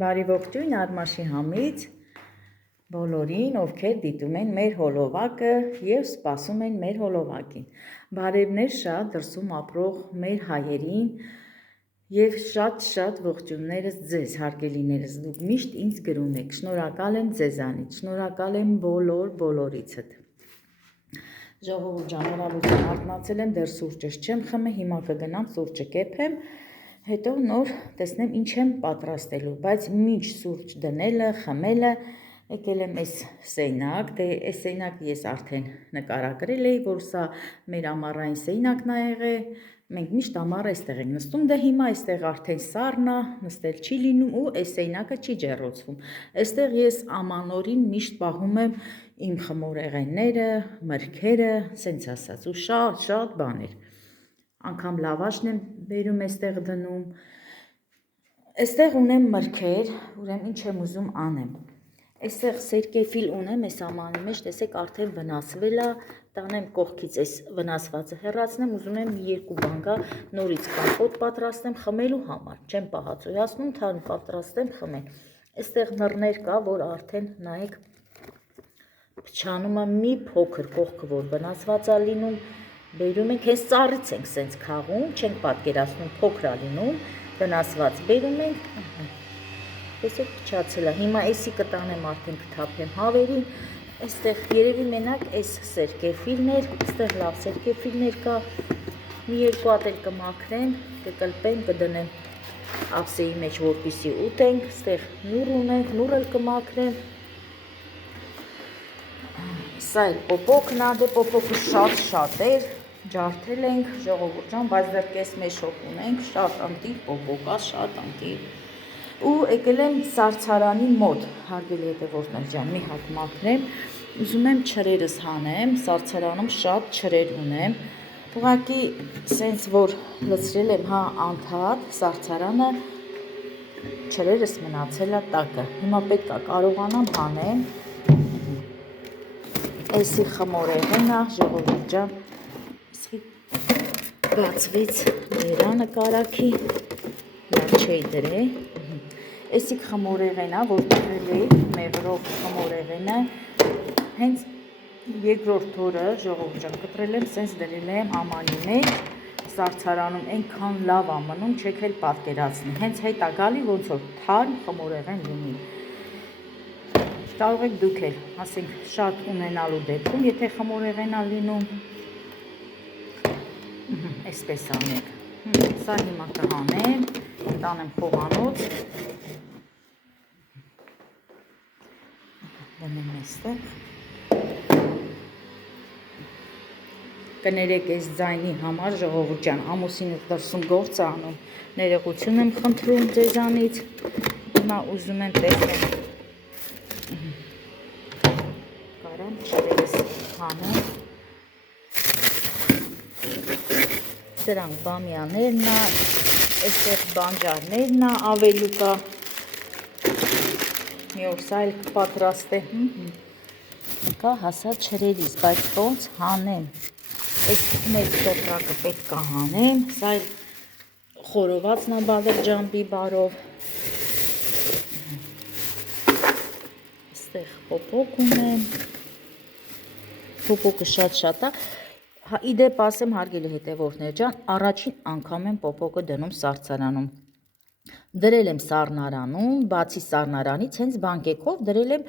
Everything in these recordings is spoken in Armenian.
Բարի ողջույն Արմաշի համից բոլորին, ովքեր դիտում են մեր հոլովակը և սպասում են մեր հոլովակին։ Բարևներ շատ դրսում ապրող մեր հայերին և շատ ողջույններս ձեզ, հարգելիներս, դուք միշտ ինձ գրում եք, շնորհակալ եմ ձեզանից, շնորհակալ եմ բոլորիցդ։ Ժողովուրդ ժամանալուց արթնացել եմ, դեռ սուրճս չեմ խմել, հիմա կգնամ սուրճը կեփեմ, հետո նոր տեսնեմ ինչ եմ պատրաստելու, բայց մինչ սուրճ դնելը, խմելը, եկել եմ այս սենյակ, այս սենյակը ես արդեն նկարագրել էի, որ սա մեր ամառային սենյակն ա եղել, մենք միշտ ամառ այստեղ ենք նստում, դե հիմա այստեղ արդեն սառն ա, նստել չի լինում ու այս սենյակը չի ջեռոցվում, այստեղ ես ամանորին միշտ պահում եմ իմ խմորեղենները, մրգերը, սենց ասած, ու շատ բաներ, անգամ լավաշն եմ բերում այստեղ դնում, այստեղ ունեմ մրգեր, ուրեմն ինչ եմ ուզում անեմ, այստեղ սերկեֆիլ ունեմ, այս ամանի մեջ, տեսեք արդեն վնասվել ա, տանեմ կողքից այս վնասվածը հեռացնեմ, ուզում եմ մի երկու բան գա, նորից կամպոտ պատրաստեմ խմելու համար, չեմ պահածոյացնում, թարմ պատրաստեմ խմել, այստեղ նռներ կա, որ արդեն նայեք, փչանումը մի փոքր կողքը, որ վնասված ա լինում, բերում ենք, հենց ծառից ենք սենց քաղում, չենք պատկերացնում, փոքր ա լինում, վնասված բերում ենք, տեսեք փչացել ա, հիմա էսի կտանեմ արդեն կթափեմ հավերին, այստեղ երևի մենակ այս սերկեֆիլներ, այստեղ լավ սերկեֆիլներ կա, մի երկու հատ էլ կմաքրեմ, կկլպեմ, կդնեմ ափսեի մեջ, որպեսզի ուտենք, այստեղ նուռ ունենք, նուռ էլ կմաքրեմ, սա էլ պոպոկն ա, դե պոպոկը շատ էր, ջարդել ենք, ժողովուրդ ջան, բայց դեռ կես մեշոկ ունենք, շատ ընտիր պոպոկ ա, շատ ընտիր, ու եկել եմ սառցարանի մոտ, հարգելի հետևորդներ ջան, մի հատ մաքրեմ, ուզում եմ չրերս հանեմ, սառցարանում շատ չրեր ունեմ, ուղղակի սենց որ լցրել եմ անդադ սառցարանը, չրերս մնացել ա տակը, հիմա պետք ա կարողանամ հանեմ, էսի խմորեղեն ա, ժողովուրդ ջան, բացվեց բերանը կարաքի, լավ չէի դրե, էսի խմորեղեն ա, որ դրել էի, մեղրով խմորեղենը, հենց երկրորդ օրը, ժողովուրդ ջան, կտրել եմ, սենց դրել եմ ամանի մեջ, սառցարանում այնքան լավ ա մնում, չեք էլ պատկերացնի, հենց հետ ա գալի, ոնց որ թարմ խմորեղեն լինի, կարող եք դուք էլ, ասենք, շատ ունենալու դեպքում, եթե խմորեղեն ա լինում, այսպես անեք, սա հիմա կհանեմ, տանեմ խոհանոց, դնեմ այստեղ, կներեք այս ձայնի համար, ժողովուրդ ջան, ամուսինս դրսում գործ ա անում, ներողություն եմ խնդրում ձեզանից, հիմա ուզում եմ տեսնեմ, կարամ չրերս հանեմ, սրանք բամյաներն ա, այստեղ բանջարներն ա, ավելուկա, Եվ սա էլ կպատրաստեմ, կա հասած չրերից, բայց ոնց հանեմ, այս մեր տոպրակը պետք ա հանեմ, սա էլ խորովածն ա բադրջամբի բարով, այստեղ պոպոկ ունեմ, պոպոկը շատ ա, իդեպ ասեմ հարգելի հետևորդներ ջան, առաջին անգամ եմ պոպոկը դնում սառցարանում, դրել եմ սառնարանում, բացի սառնարանից, հենց բանկեքով դրել եմ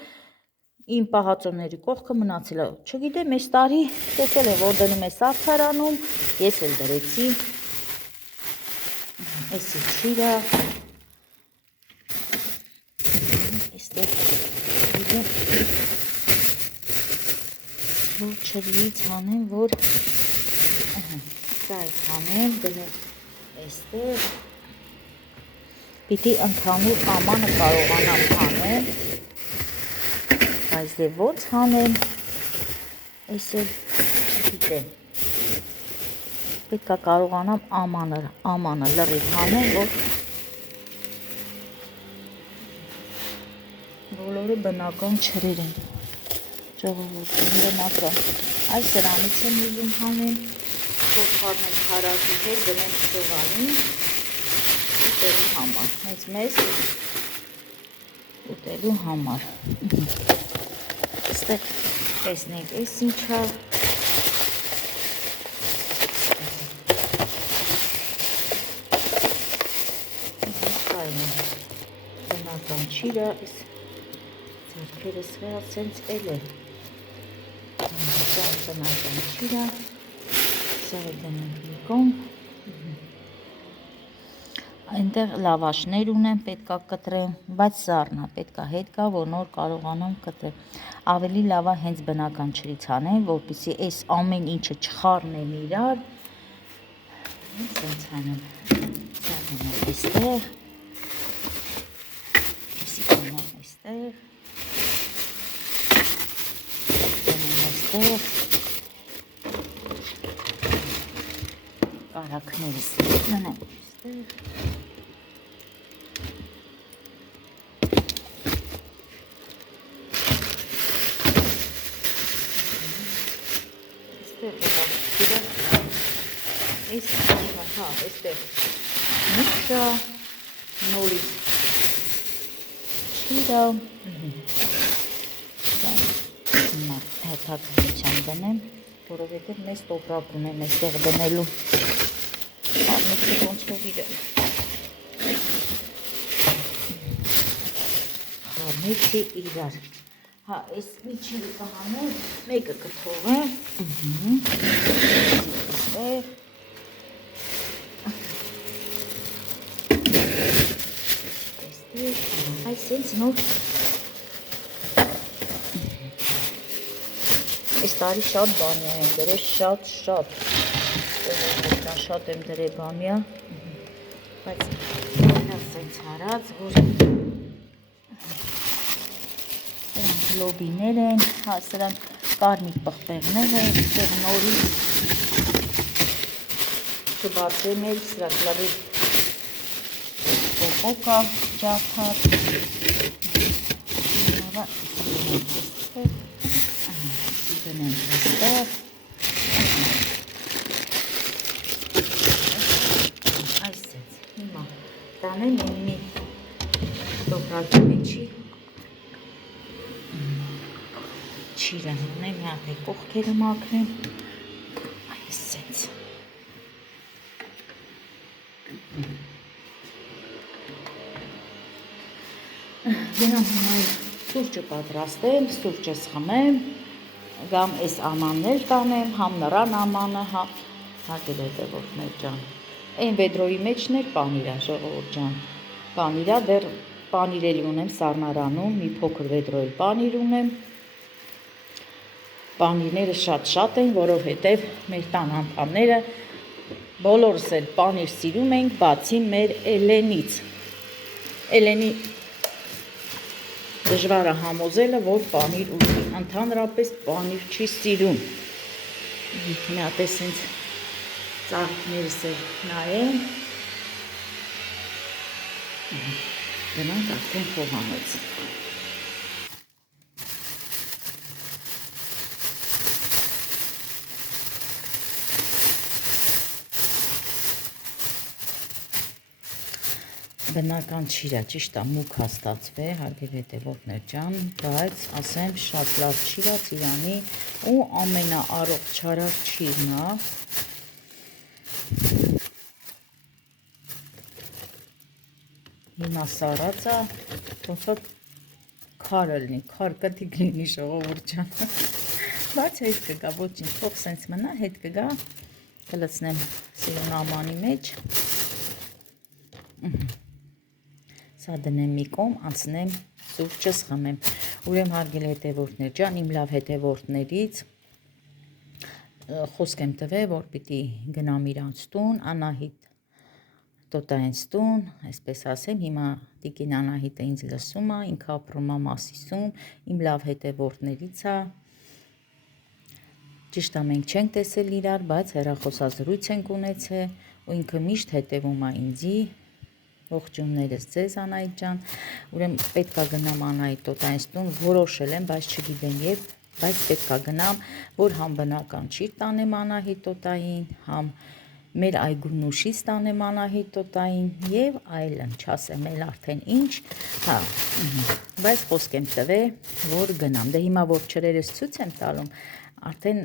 իմ պահածոների կողքը մնացել է, չգիտեմ, այս տարի տեսել եմ, որ դնում է սառցարանում, ես էլ դրեցի, էսի չիրա, այստեղ գիտեմ, որ չրից հանեմ, որ, սա էլ հանեմ, դնեմ այստեղ, պիտի ընդհանուր ամանը կարողանամ հանեմ, բայց դե ոնց հանեմ, այս էլ չգիտեմ, պետք ա կարողանամ ամանը լրիվ հանեմ, որ բոլորը բնական չրեր են, ժողովուրդ ջան, այս սրանից եմ ուզում հանեմ, փոխարնել քարակի հետ դնեմ սեղանին, ուտելու համար, հենց մեզ ուտելու համար։ Ստեղ տեսնենք, այս ինչա։ Բնական չիրա, այս ձեռքերս վրա սենց էլ է։ Սա բնական չիրա, սա է դնենք մի կողմ։ Այնտեղ լավաշներ ունեմ, պետքա կտրեմ, բայց սառնա, պետքա հետ գա, որ նոր կարողանամ կտրեմ։ Ավելի լավ է հենց բնական չրից անեմ, որպեսզի այս ամեն ինչը չխառնեմ իրար։ Սենց անեմ, սա դնեմ այստեղ, էսի դնեմ այստեղ, դնեմ այստեղ, կարակներս դնեմ այստեղ, այստեղ մուկշա, նորից չիրա, հետաքրության դնեմ, որովհետև մեզ տոպրակ ունեմ այստեղ դնելու, արմիքի ոնց որ իրը խառնեցի իրար, հա, այս միջինը կհանեմ, մեկը կթողեմ, այստեղ, այս սենց նոր այս տարի շատ բամյա եմ դրել, շատ եմ դրել բամյա, բայց սենց հարած, որ սրանք լոբիներ են, հա, սրանք կարմիր պղպեղներ են, սրանք նորից չբացեմ էլ, սրանք լավի կոկոկա, ջաթար, դնենք այստեղ, այսպես, հիմա տանեմ մի տոպրակի մեջի, չիրը հանեմ, մի հատ է կողքերը մաքրեմ, այսպես, Գնամ հիմա սուրճը պատրաստեմ, սուրճս խմեմ, գամ այս ամաններ տանեմ, համ նռան ամանը, հարկել հետևորդներ ջան, այն վեդրոյի մեջն էր պանիրա, ժողովուրդ ջան, պանիրա, դեռ պանիր էլի ունեմ սառնարանում, մի փոքր վեդրոյի պանիր ունեմ, պանիրները շատ են, որովհետև մեր տան անդամները բոլորս էլ պանիր սիրում ենք, բացի մեր Էլենից, Էլենի դժվար է համոզելը, որ պանիր ուտի, ընդհանրապես պանիր չի սիրում, մի հատ է սենց ծաղիկներս էլ նայեմ, գնանք արդեն խոհանոց։ Բնական չիրա, ճիշտ է, մուկ հաստացվե, հարգել հետևորդներ ջան, բայց ասեմ շատ լավ չիրա Ծիրանի ու ամենաառողջարար չիրն է։ Հիմա սառած է, ոնց որ քարը լինի, քար կտիկ լինի ժողովուրդ ջան։ Բայց հետ կգա, ոչինչ, թող սենց մնա, հետ կգա, կլցնեմ սիրուն ամանի մեջ։ Սա դնեմ մի կողմ, անցնեմ սուրճս խմեմ։ Ուրեմն հարգելի հետևորդներ ջան, իմ լավ հետևորդներից խոսք եմ տվել, որ պիտի գնամ իրանց տուն, Անահիտ տոտայենց տուն, այսպես ասեմ, հիմա տիկին Անահիտը ինձ լսում է, ինքը ապրում է Մասիսում, իմ լավ հետևորդներից է։ Ճիշտ է, մենք չենք տեսել իրար, բայց հեռախոսազրույց ենք ունեցել, ու ինքը միշտ հետևում է ինձի։ Ողջուններս ձեզ Անահիտ ջան, ուրեմն պետքա գնամ Անահիտ տոտայից տուն, որոշել եմ, բայց չգիտեմ երբ, բայց պետքա գնամ, որ համ բնական չիր տանեմ Անահիտ տոտային, համ մեր այգուն ուշից տանեմ Անահիտ տոտային եւ այլն, չասեմ էլ արդեն ինչ, հա, բայց խոսք եմ տվել, որ գնամ, դե հիմա որ չրերս ցույց եմ տալում, արդեն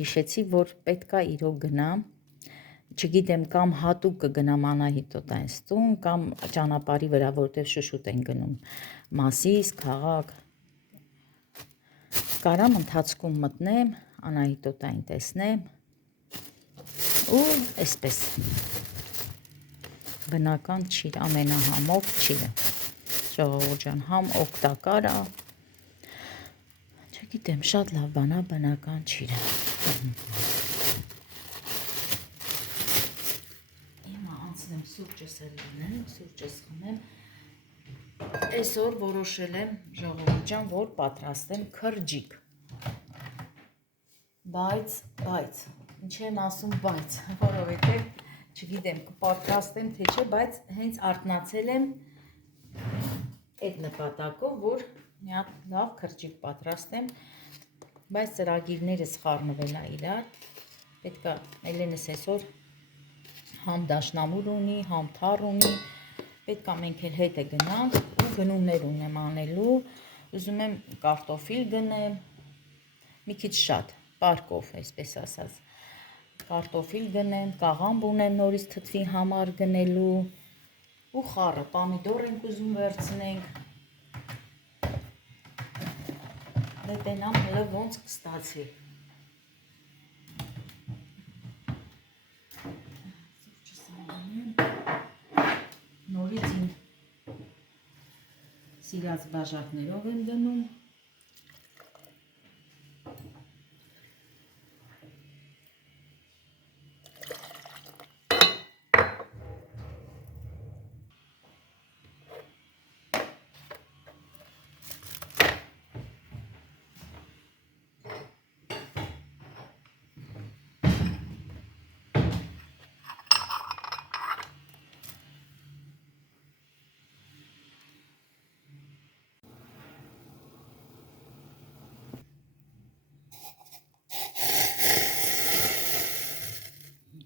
հիշեցի, որ պետքա իրոք գնամ, չգիտեմ կամ հատուկ կգնամ Անահիտ տոտային ստուն, կամ ճանապարհի վրա, որտեղ շուշուտ են գնում Մասիս, քաղաք, կարամ ընթացքում մտնեմ, Անահիտ տոտային տեսնեմ, ու այսպես բնական չիր, ամենահամով չիրը, ժողովուրդ ջան, համ օգտակար է, չգիտեմ, շատ լավ բան է բնական չիրը։ Հիմա անցնեմ սուրճս էլ լինեմ, սուրճս խմեմ, այսօր որոշել եմ ժողովուրդ ջան, որ պատրաստեմ քրջիկ, բայց, ինչ եմ ասում բայց, որովհետև չգիտեմ կպատրաստեմ թե չէ, բայց հենց արթնացել եմ այդ նպատակով, որ մի հատ լավ քրջիկ պատրաստեմ, բայց ծրագիրներս խառնվել է իրար, պետքա Էլենս այսօր համ դաշնամուր ունի, համ թառ ունի, պետքա մենք էլ հետ է գնանք ու գնումներ ունեմ անելու, ուզում եմ կարտոֆիլ գնեմ, մի քիչ շատ, պարկով, այսպես ասած, կարտոֆիլ գնեմ, կաղամբ ունեմ նորից թթվի համար գնելու ու խառը, պամիդոր ենք ուզում վերցնենք, դե տենամ հլը ոնց կստացի։ Նորից իմ սիրած բաժակներով եմ դնում,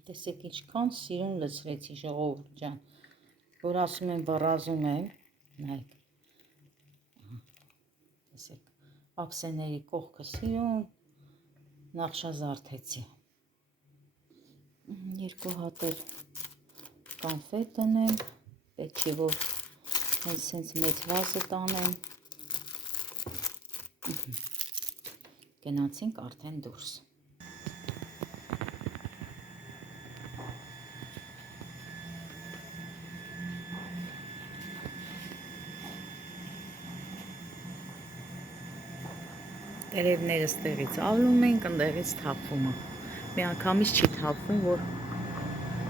տեսեք ինչքան սիրուն լցրեցի ժողովուրդ ջան, որ ասում եմ վռազում եմ, նայեք, տեսեք, ափսեների կողքը սիրուն, նախշազարդեցի, երկու հատ էլ կանֆետ տնեմ, պետք չի որ հենց մեծ վազը տանեմ, գնացինք արդեն դուրս։ Տերևներս տեղից ալում ենք, ընդեղից թափվում է, մի անգամից չի թափվում, որ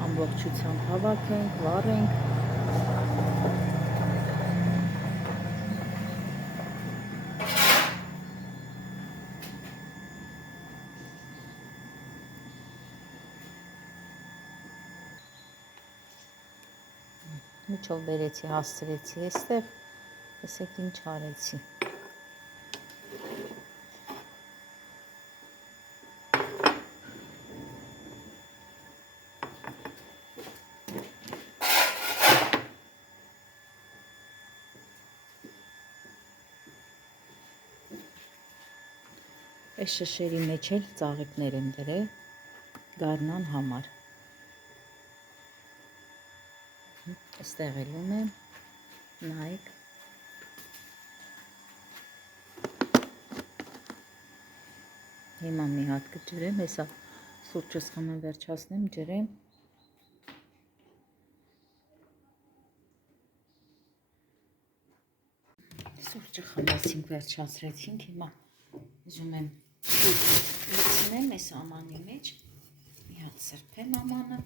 ամբողջությամբ հավաքենք, վառենք, միջով բերեցի, հասցրեցի այստեղ, տեսեք ինչ արեցի։ Այս շշերի մեջ էլ ծաղիկներ եմ դրել գարնան համար։ Այստեղ էլ ունեմ, նայեք։ Հիմա մի հատ կջրեմ, հեսա սուրճս խմեմ վերջացնեմ, ջրեմ։ Սուրճը խմեցինք, վերջացրեցինք, հիմա ուզում եմ լցնեմ այս ամանի մեջ, մի հատ սրբեմ ամանը,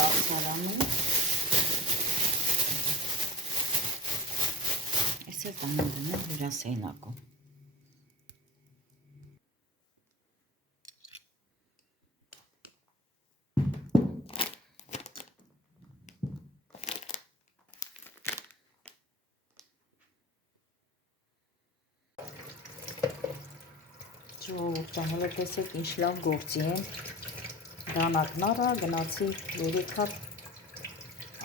կացարանում։ Ես էլ տանեմ դնել հյուրասենյակում։ Ժողովուրդ, տեսեք ինչ լավ գործի եմ։ Դանակն առա, գնացի 3 հատ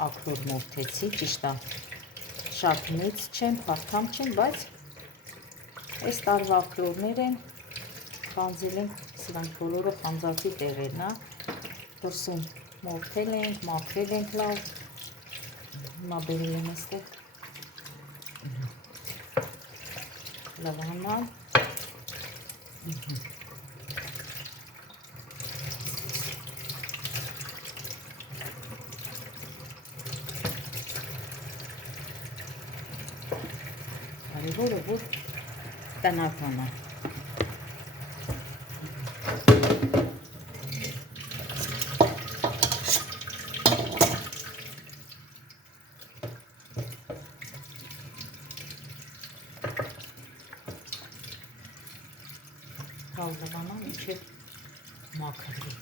աքրոր մորթեցի, ճիշտ է, շատ մեծ չեն, փարթամ չեն, բայց այս տարվա աքրորներ են, խանձել ենք, սրանք բոլորը խանձացի տեղերն է, դրսում մորթել ենք, մաքրել ենք լավ, հիմա բերել եմ այստեղ լավանան, կարևորը որ տնական է։ Հալդավանան ինչև մաքրվի։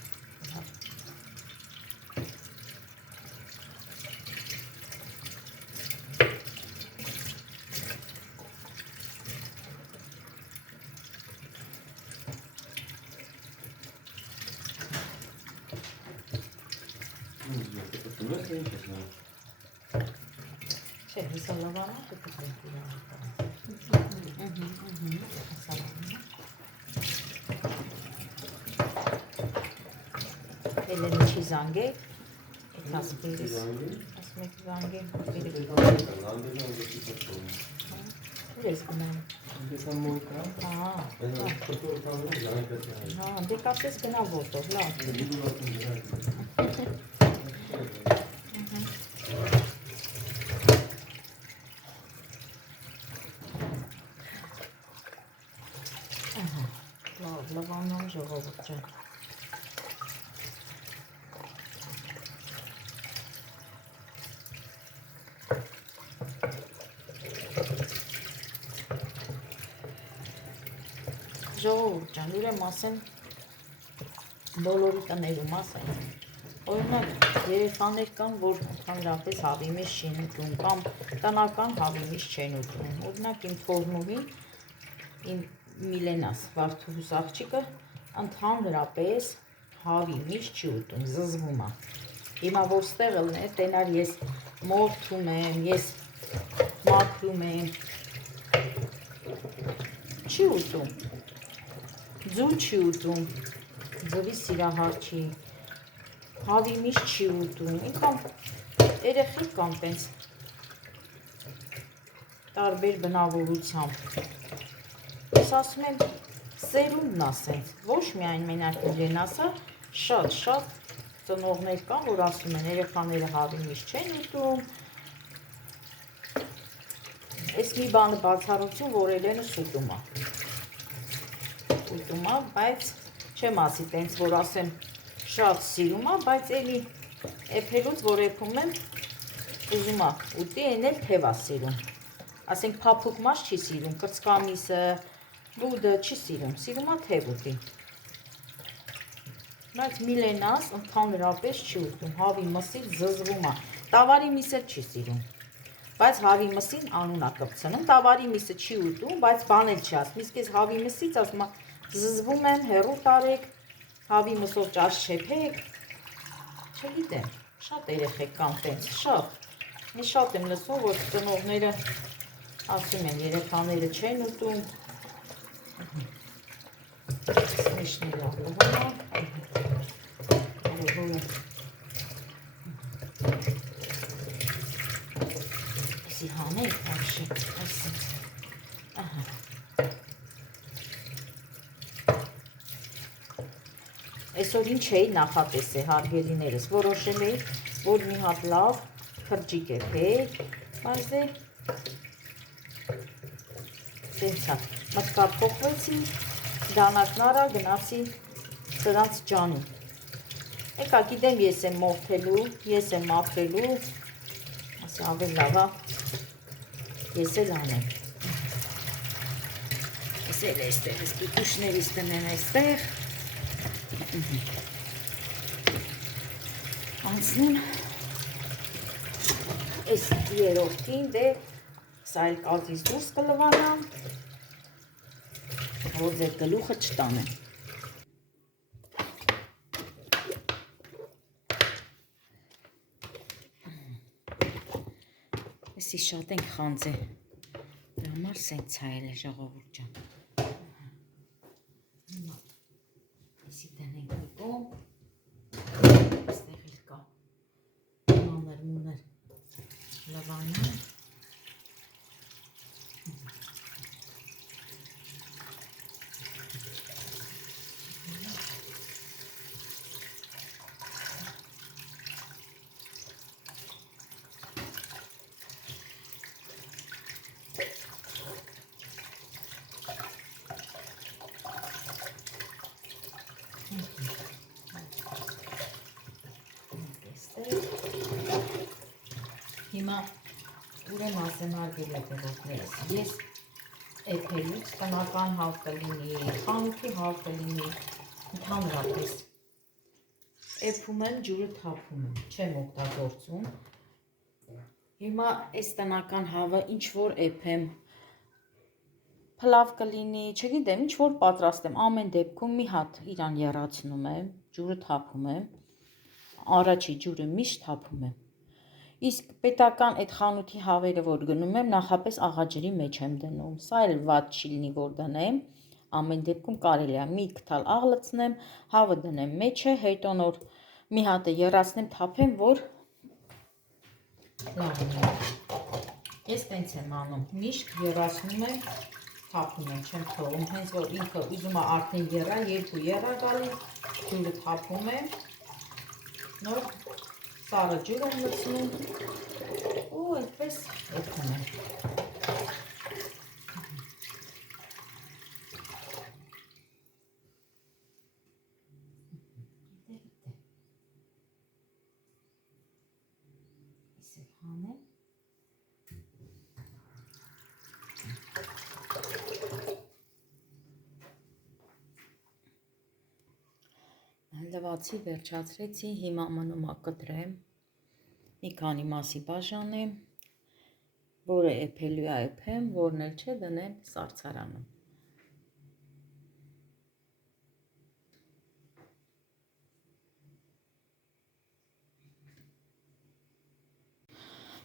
Չէ, հեսա լավանա կպտենք Հելենի չի զանգել, այդաս բերիս, աս մեկ զանգել, ուր ես գնամ։ Դե կապտես գնա ոտով, լավ։ Լավանան ժողովուրդ ջան։ Ժողովուրդ ջան, ուրեմն ասեմ բոլորի տներում ասեմ։ Օրինակ երեխաներ կան, որ ընդհանրապես հավի մեջ չեն ուտում կամ տնական հավի մեջ չեն ուտում։ Օրինակ իմ թորնուհին, իմ Միլենաս Վարդուհուս աղջիկը ընդհանրապես հավի մեջ չի ուտում, զզվում է։ Հիմա որ ստեղ ելներ, տենար ես մորթում եմ, ես մաքրում եմ, չի ուտում, ձու չի ուտում, ձվի սիրահար չի, հավի մեջ չի ուտում, ինքան երեխեք կան տենց տարբեր բնավորությամբ։ Ես ասում եմ, սերունդն ասենց, ոչ միայն մենակ Միլենասը, շատ ծնողներ կան, որ ասում են, երեխաները հավի մեջ չեն ուտում։ Ես մի բանը բացառություն, որ Էլենս ուտում է, բայց չեմ ասի տենց, որ ասեմ, շատ սիրում է, բայց էլի էփելուց, որ էփում եմ, ուզում է ուտի, են էլ թև է սիրում։ Ասենք փափուկ մաս չի սիրում, կրծքամիսը, բուդը չի սիրում, սիրում է թև ուտի։ Բայց Միլենաս ընդհանրապես չի ուտում, հավի մսից զզվում է, տավարի միսը չի սիրում, բայց հավի մսին անուն է կպցնում, տավարի միսը չի ուտում, բայց բան էլ չի ասում, իսկ ես հավի մսից ասում եմ, զզվում եմ, հեռու տարեք, հավի մսով ճաշ չեփեք, չգիտեմ, շատ երեխեք կան տենց, ես շատ եմ լսում, որ ծնողները ասում են, երեխաները չեն ուտում, Смешный лапа. Սիհաներ вообще. Ահա. Այսօր ինչ էի նախատեսել, հարգելիներս, որոշել էի, որ մի հատ լավ քրջիկ եփեի, բայց դե տենցա, մտքափոխվեցի, դանակն արա, գնացի սրանց ջանին։ Եկա գիտեմ ես եմ մորթելու, ես եմ ապրելու, ասի ավելի լավ է, ես էլ անեմ։ Ես էլ էստեղ, ես կիտուշներից տնեմ էստեղ, անցնեմ, ես երորդին, դե սա էլ կազից դուրս կլվանամ, որ ձեր գլուխը չտանեմ։ Եսի շատ ենք խանձ է, դրա համար սենց հայել է ժողովուրդ ջան։ Եսի տնենք մի կողմ, այստեղ էլ կա մանր լավանը։ Հիմա ուրեմ ասեմ արգել հետևորդներս, ես էփելուց տնական հավ կլինի, խանութի հավ կլինի, ընդհանրապես էփում եմ, ջուրը թափում եմ, չեմ օգտագործում։ Հիմա այս տնական հավը ինչ որ էփեմ, փլավ կլինի, չգիտեմ, ինչ որ պատրաստեմ, ամեն դեպքում մի հատ իրան եռացնում եմ, ջուրը թափում եմ, առաջի ջուրը միշտ թափում եմ։ Իսկ պետական այդ խանութի հավերը, որ գնում եմ, նախապես աղաջրի մեջ եմ դնում, սա էլ վատ չի լինի, որ դնեմ, ամեն դեպքում կարելի է մի քթալ աղ լցնեմ, հավը դնեմ մեջը, հետո նոր մի հատը եռացնեմ, թափեմ, որ լավ լինի։ Ես տենց եմ անում, միշտ եռացնում եմ, թափում եմ, չեմ թողում, հենց որ ինքը ուզում է արդեն եռա, երկու եռա գալի, ջուրը թափում եմ, նոր սառը ջուր եմ լցնում ու այդպես էփում եմ։ Իսել հանեմ։ Լվացի, վերջացրեցի, հիմա մնում է կտրեմ, մի քանի մասի բաժանեմ, որը էփելու է էփեմ, որն էլ չէ դնեմ սառցարանում։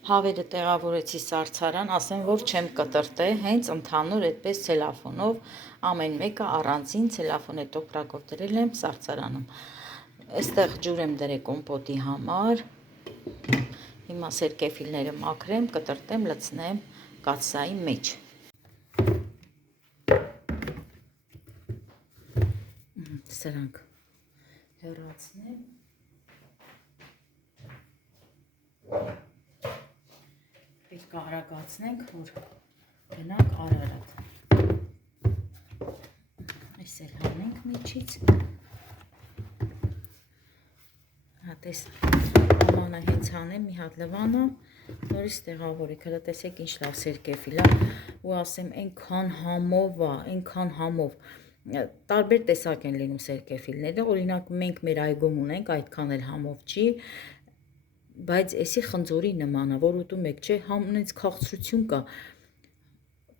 Հավերը տեղավորեցի սառցարան, ասեմ, որ չեմ կտրտե, հենց ընդհանուր այդպես ցելոֆանով, ամեն մեկը առանձին ցելոֆան է տոպրակով դրել եմ սառցարանում։ Այստեղ ջուր եմ դրել կոմպոտի համար։ Հիմա սերկևիլները մաքրեմ, կտրտեմ, լցնեմ կաթսայի մեջ։ Սրանք հեռացնեմ։ Պետք է արագացնենք, որ գնանք Արարատ։ Այս էլ հանենք միջից։ Հատես լվանը հենց հանեմ, մի հատ լվանը, նորից տեղավորեք, հլը տեսեք ինչ լավ սերկևիլ է, ու ասեմ այնքան համով է, այնքան համով։ Տարբեր տեսակ են լինում սերկևիլները, օրինակ մենք մեր այգում ունենք, այդքան էլ համով չի, բայց էսի խնձորի նման է, որ ուտում եք, չէ, համ ունենց քաղցրություն կա,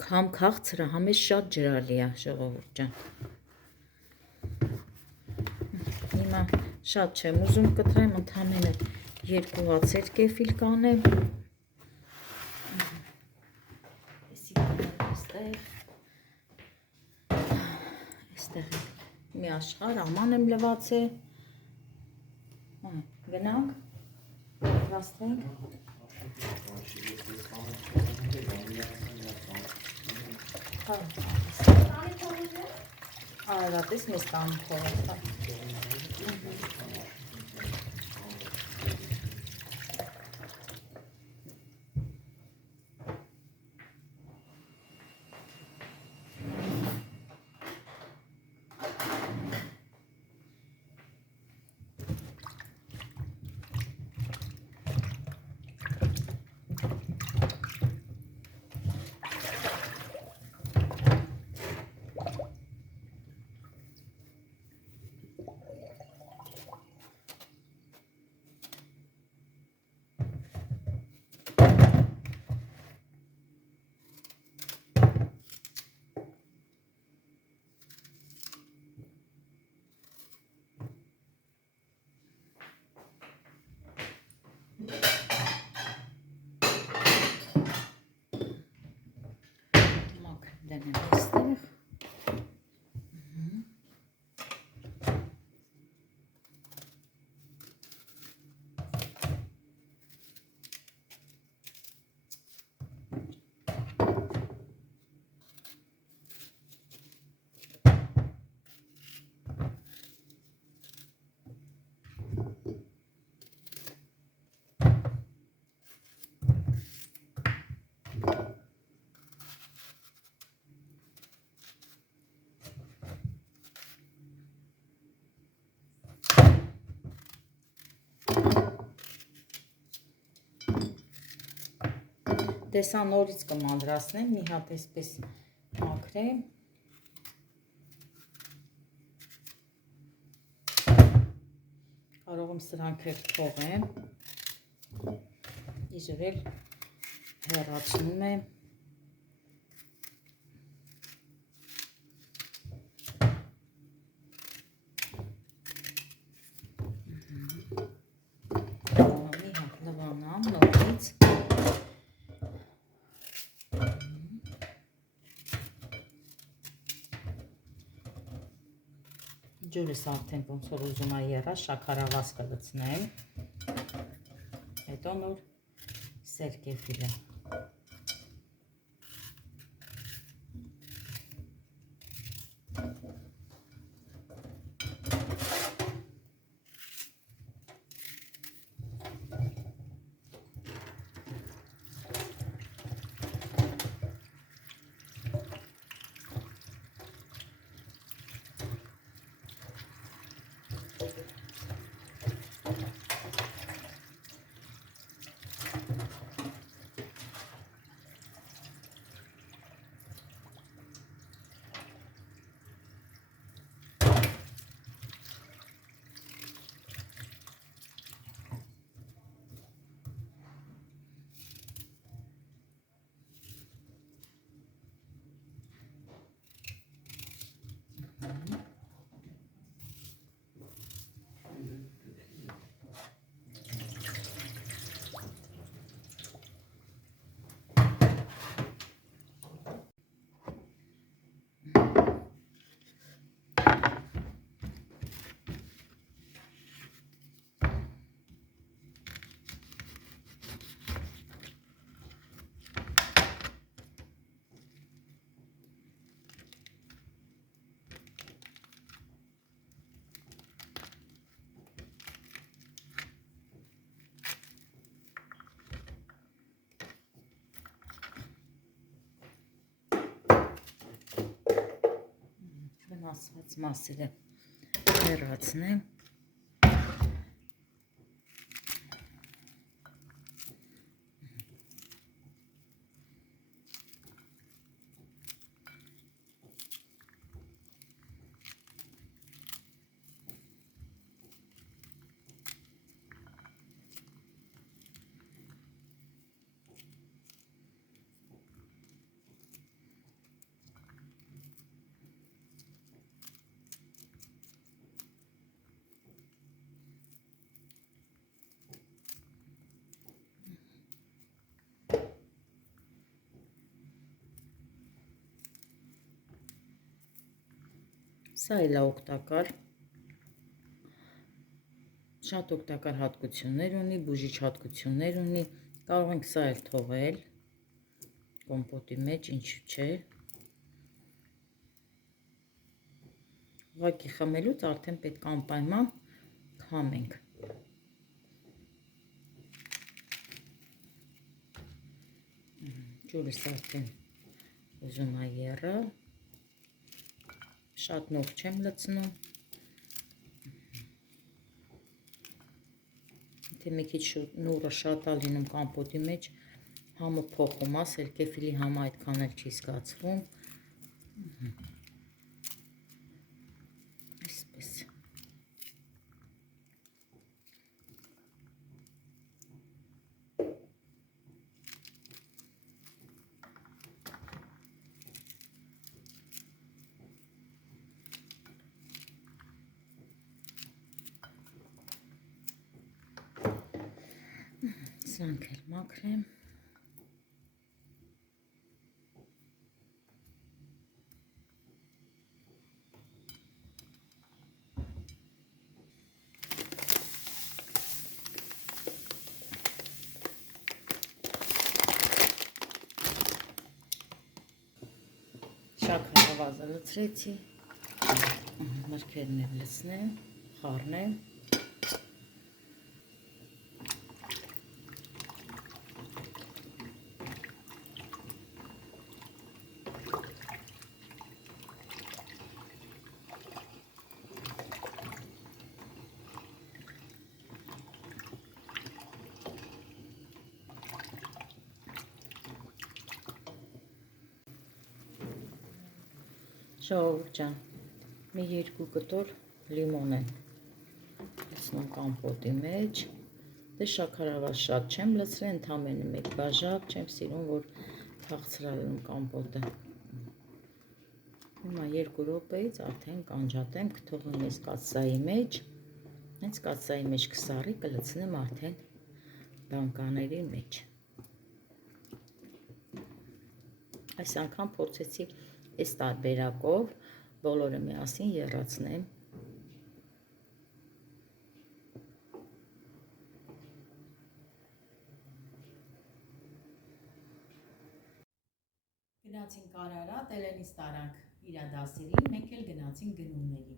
համ քաղցր է, համ էս շատ ջրալի է, ժողովուրդ ջան։ Հիմա շատ չեմ ուզում կտրեմ, ընդամենը երկու հատ սերկևիլ կանեմ։ Այստեղ մի աշխարհ աման եմ լվացել։ Գնանք, պատրաստվենք։ Արարատես մեզ տանի փողոցը։ դնեմ այստեղ։ Տեսա նորից կմանրացնեմ, մի հատ այսպես մաքրեմ։ Կարող եմ սրանք էլ թողեմ։ Իժրել հեռացնում եմ։ Մի հատ լվանամ նորից։ Ջուրս արդեն ոնց որ ուզում ա եռա, շաքարավազ կլցնեմ, հետո նոր սերկևիլը։ Վնասված մասերը հեռացնեմ։ Սա էլ է օգտակար, շատ օգտակար հատկություններ ունի, բուժիչ հատկություններ ունի, կարող ենք սա էլ թողել կոմպոտի մեջ, ինչու չէ։ Ուղղակի խմելուց արդեն պետք է անպայման քամենք։ Ջուրս արդեն ուզում ա եռա, շատ նող չեմ լցնում, եթե մի քիչ նուրը շատ ա լինում կամպոտի մեջ, համը փոխում ա, սերկևիլի համը այդքան էլ չի զգացվում, այսպես։ Սրանք էլ մաքրեմ։ ավազը լցրեցի, մրգերն էլ լցնեմ, խառնեմ։ Ժողովուրդ ջան, մի 2 կտոր լիմոն եմ լցնում կամպոտի մեջ, դե շաքարավազ շատ չեմ լցրել, ընդամենը 1 բաժակ, չեմ սիրում, որ քաղցրալ կամպոտը։ Հիմա 2 րոպեից արդեն կանջատեմ, կթողեմ ես կաթսայի մեջ, հենց կաթսայի մեջ կսառի, կլցնեմ արդեն բանկաների մեջ։ Այս անգամ փորձեցի այս տարբերակով բոլորը միասին եռացնեմ։ Գնացինք Արարատ, Էլենից տարանք իր դասերին, մենք էլ գնացինք գնումների։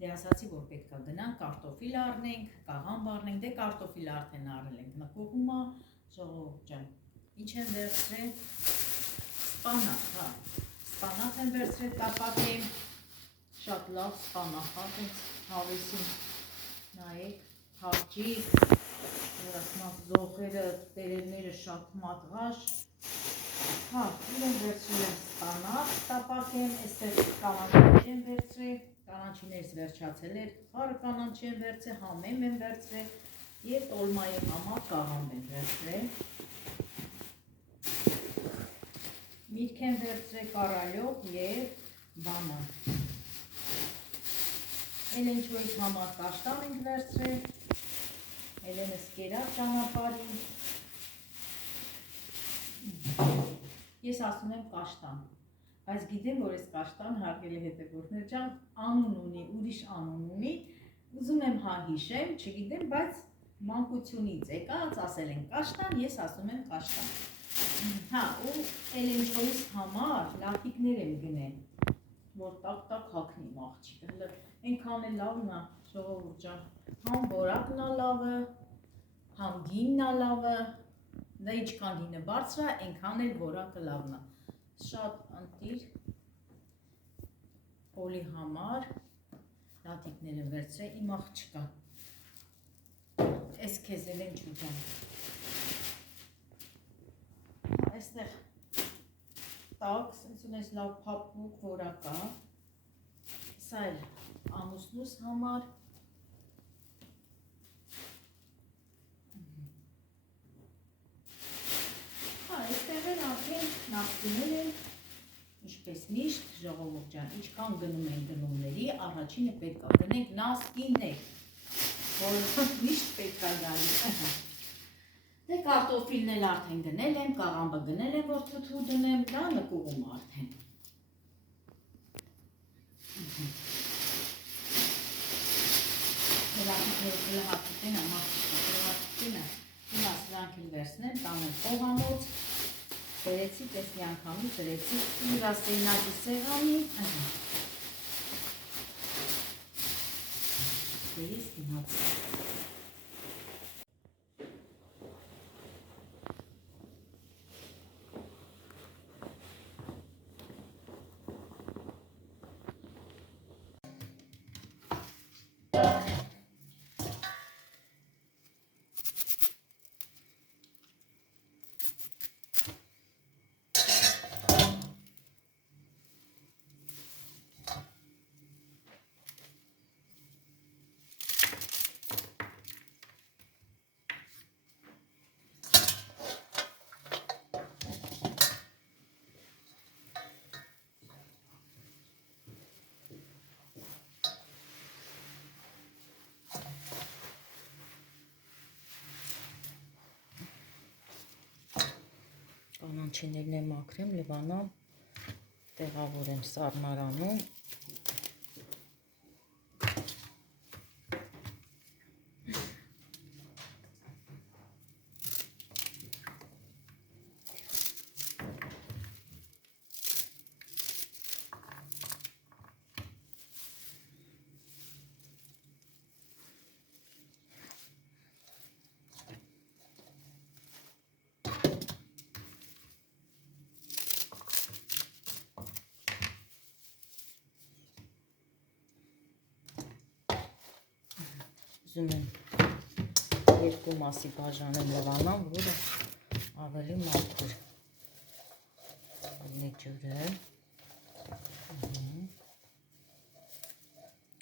Դե ասացի, որ պետք է գնանք, կարտոֆիլ առնենք, կաղամբ առնենք, դե կարտոֆիլ արդեն առել ենք նկուղումա, ժողովուրդ ջան, ինչ եմ վերցրել, սպանակ, հա, սպանակ եմ վերցրել տապակեմ, շատ լավ սպանակ, հատենց հավեսին, նայեք, հաճիկ, որ ասմաք զոխերը, տերերները շատ մատղաշ, հա, իրեն վերցրել եմ սպանակ տապակեմ, այստեղ կանանչի եմ վերցրել, կանանչիներս վերջացել էր, խառը կանանչի եմ վերցրել, համեմ եմ վերցրել և տոլմայի համար կաղամբ եմ վերցրել, միրգ եմ վերցրել կարալյոկ և բանը, Էլենչոյից համար կաշտան ենք վերցրել, Էլենս կերավ ճանապարհին, ես ասում եմ կաշտան, բայց գիտեմ, որ այս կաշտան հարգելի հետևորդներ ջան, անուն ունի, ուրիշ անուն ունի, ուզում եմ հա հիշեմ, չգիտեմ, բայց մանկությունից եկած ասել են կաշտան, ես ասում եմ կաշտան, հա, ու Էլենչոյից համար լախիկներ եմ գնել, որ տակ-տակ հագնի աղջիկը, այնքան է լավն է, ժողովուրդ ջան, համ որակն է լավը, համ գինն է լավը, դա ինչքան գինը բարձր է, այնքան էլ որակը լավն է, շատ ընտիր, Պոլի համար, լատիկներ եմ վերցրել, իմ աղջիկա, այս քեզ Էլենչո ջան, այստեղ տակ, սենց ունես լավ փափուկ որակ է, սա էլ ամուսնուս համար, հա, այստեղ են արդեն նախկիներ են, ինչպես միշտ, ժողովուրդ ջան, ինչքան գնում են գնումների, առաջինը պետք է գնենք նասկիներ, որ միշտ պետք է գալի, դե կարտոֆիլն էլ արդեն գնել եմ, կաղամբը գնել եմ, որ թութու դնեմ, դա նկուղում արդեն, Լատիկները հատուկեն ամաղջիկը, հիմա սրանք էլ վերցնեմ, տանեմ խոհանոց, բերեցի, պես մի անգամի բերեցի, գրասենյակի սեղանի, բերիս գնացի։ Կանանչիներն եմ մաքրեմ, լվանամ, տեղավորեմ սառնարանում, ուզում եմ երկու մասի բաժանեմ լվանան, որը ավելի մաքուր լինի ջուրը։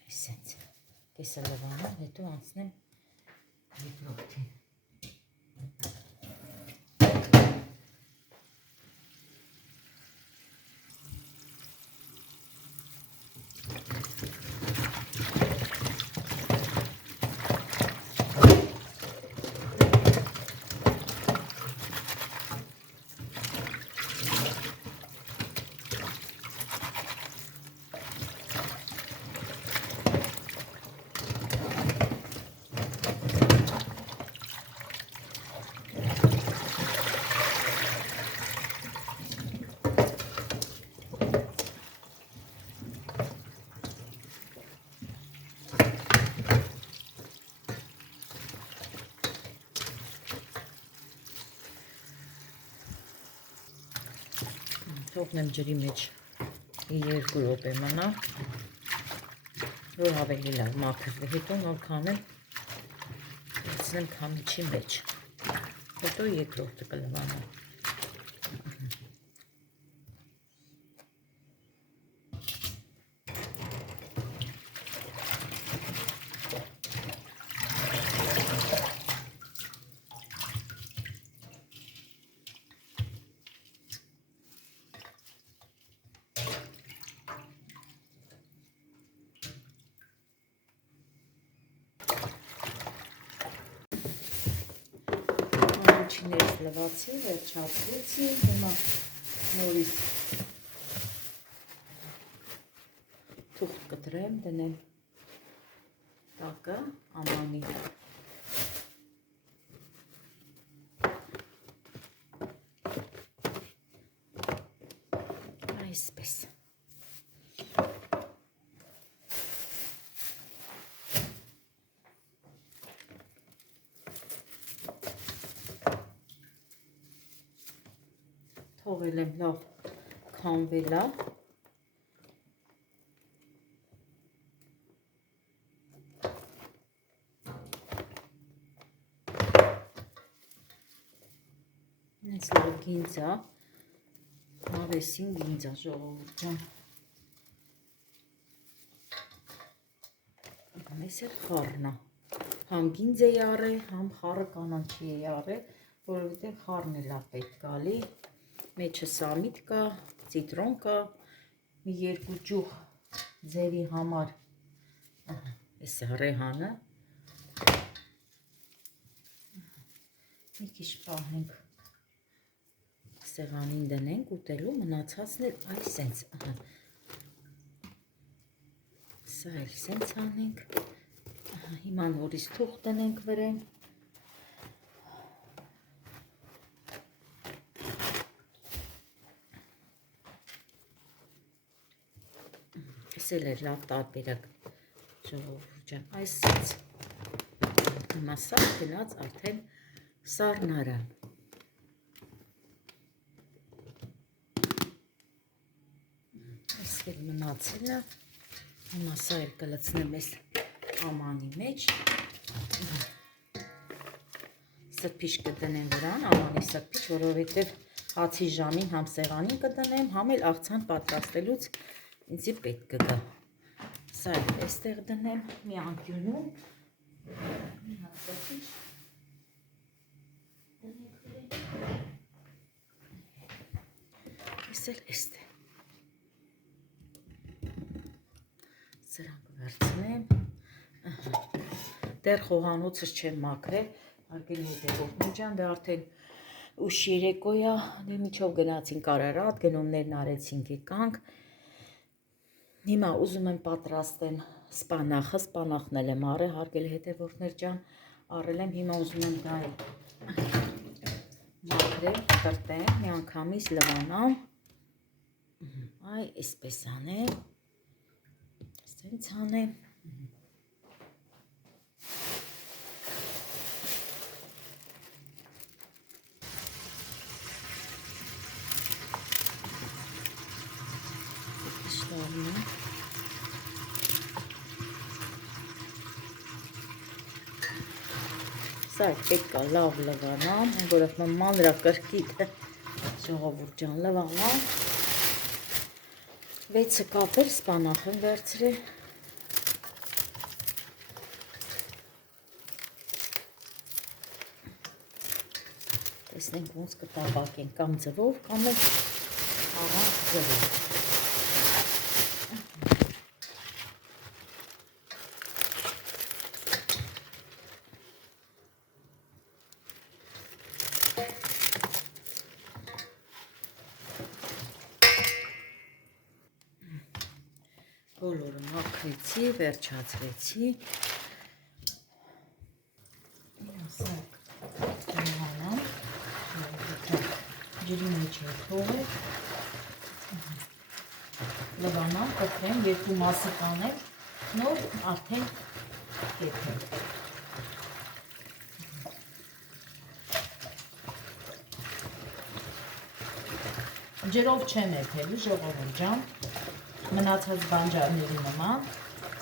Այսպես կեսը լվանամ, հետո անցնեմ երկրորդին։ Թողնեմ ջրի մեջ 2 րոպե մնա, որ ավելի լավ մաքրվի, հետո նոր քամեմ վերցնեմ քամիչի մեջ, հետո երկրորդը կլվանամ։ Առաջիներից լվացի, վերջացրեցի, հիմա նորից թուղթ կտրեմ, դնեմ տակը, ամանի։ Այսպես։ Թողել եմ լավ քամվելա։ Ինձ լավ գինձա, հավեսին գինձա ժողովուրդ ջան։ Այս էլ խառն է։ Համ գինձ է յարել, համ խառը կանանչի է յարել, որովհետև խառն էլ է պետք գալի։ Մեջը սամիտ կա, ցիտրոն կա, մի 2 ճուղ ձևի համար։ Այս է ռեհանը։ Մի քիչ պահենք սեղանին դնենք ուտելու, մնացածն էլ այսենց։ Սա էլ սենց անենք։ Հիմա նորից թուղթ դնենք վրան։ Էլ էր լավ տարբերակ ժողովուրդ ջան, այսպես հիմա սա գնաց արդեն սառնարան։ Այսպես մնացել է, հիմա սա էլ կլցնեմ այս ամանի մեջ, սրբիչ կդնեմ վրան, ամանի սրբիչ, որովհետև հացի ժամին համ սեղանին կդնեմ, համ էլ աղցան պատրաստելուց ինձի պետք կգա։ Սա էլ այստեղ դնեմ մի անկյունում։ Մի հատ սրբիչ դնենք վրան։ Այս էլ այստեղ։ Սրանք վերցնեմ։ Դեռ խոհանոցս չեմ մաքրել, հարգելի հետևորդներ ջան, դա արդեն ուշ երեկո է, դե միջով գնացինք Արարատ, գնումներն արեցինք եկանք։ Հիմա ուզում եմ պատրաստեմ սպանախը, սպանախն էլ եմ առել, հարգելի հետևորդներ ջան, առել եմ, հիմա ուզում եմ դա մաքրել, կտրտեմ, միանգամից լվանամ, այ այսպես անեմ, այսպես անեմ, Սա պետք է լավ լվանամ, որով մանրակրկիտ ժողովուրդ ջան լվանամ։ 6 կապեր սպանախ եմ վերցրել։ Տեսնենք ոնց կտապակենք, կամ ձվով, կամ առանց ձվով։ Բոլորը մաքրեցի, վերջացրեցի։ Ջրի մեջ է թողել, լվանամ, կտրեմ, 2 մասի կանեմ, նոր արդեն կեթեմ։ Ջրով չեմ եթելու, ժողովուրդ ջան, մնացած բանջարների նման,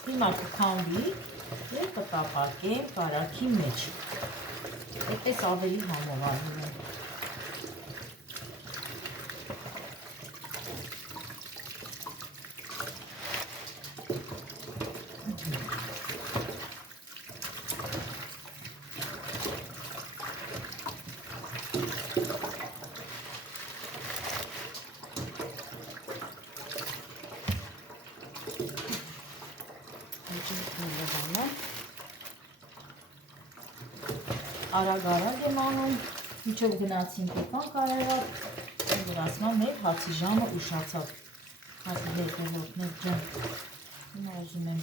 հիմա կքանվի և կտապակեմ կարագի մեջ, այդպես ավելի համովարվում եմ։ Արագ եմ անում, միջով գնացին տեկան կարևար, որ ասմա մեր հացի ժամը ուշացավ, հացի հետևորդներ ջան, հիմա ուզում եմ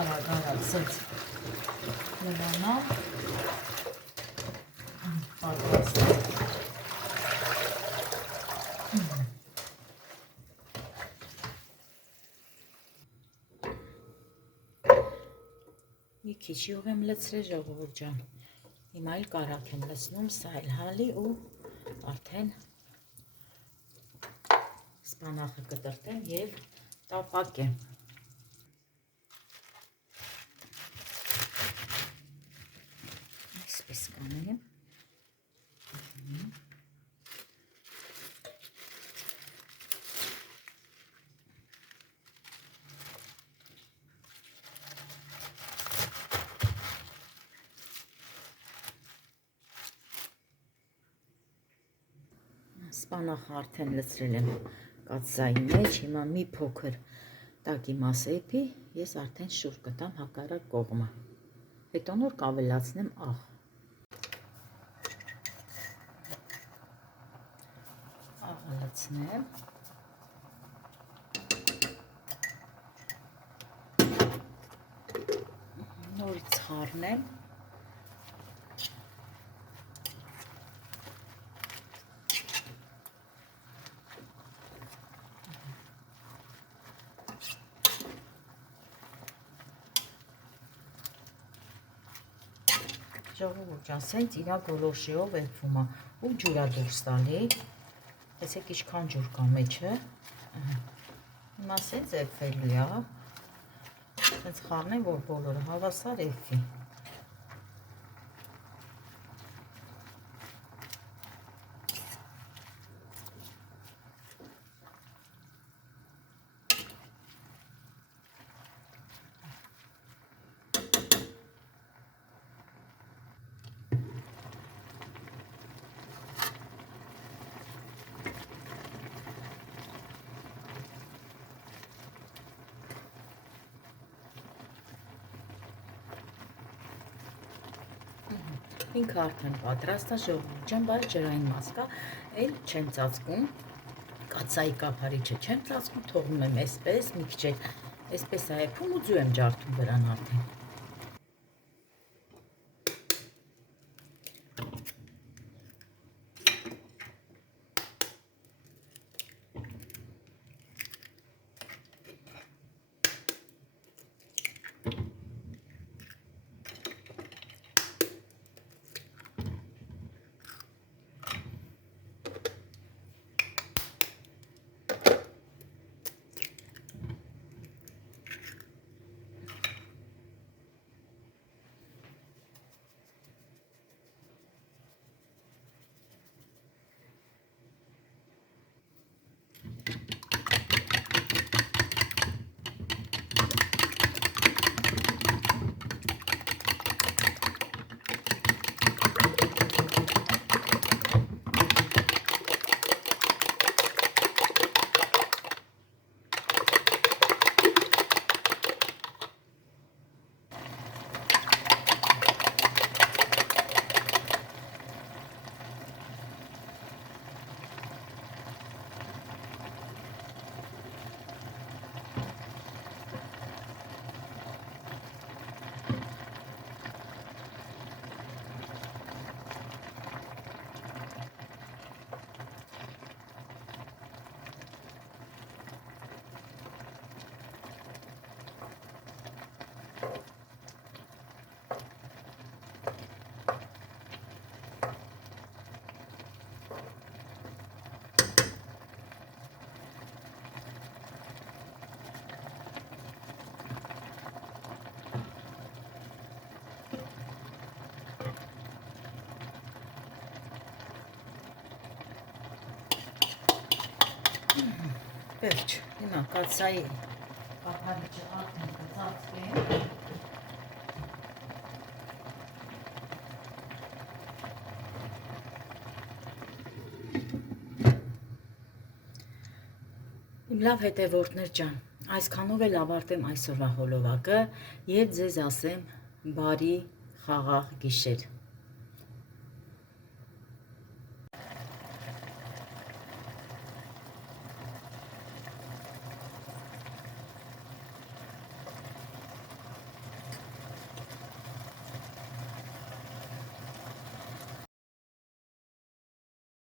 արագ սենց լվանամ, պատրաստեմ։ Մի քիչ յուղ եմ լցրել ժողովուրդ ջան, հիմա էլ կարագ եմ լցնում, սա էլ հալի ու արդեն սպանախը կտրտեմ և տապակեմ։ Այսպես կանեմ։ Սպանախը արդեն լցրել եմ կաթսայի մեջ, հիմա մի փոքր տակի մասեպի, ես արդեն շուռ կտամ հակառակ կողմը, հետո նոր կավելացնեմ աղ։ Աղը լցնեմ, նորից խառնեմ, ժողովուրդ ջան, սենց իրա գոլորշիով էլվում է ու ջուրա դուրս տալի, տեսեք ինչքան ջուր կա մեջը, հիմա սենց էլվելու է, սենց խառնեմ, որ բոլորը հավասար էլվի։ Ինքը արդեն պատրաստ է, ժողովուրդ ջան, բայց ջրային մաս կա, էլ չեմ ծածկում, կաթսայի կափարիչը չեմ ծածկում, թողնում եմ այսպես, մի քիչ այսպես է եփում ու ձու եմ ջարդում վրան արդեն։ Վերջ, հիմա կաթսայի կափարիչը արդեն կծածկեմ։ Իմ լավ հետևորդներ ջան, այսքանով էլ ավարտեմ այսօրվա հոլովակը և ձեզ ասեմ բարի խաղաղ գիշեր։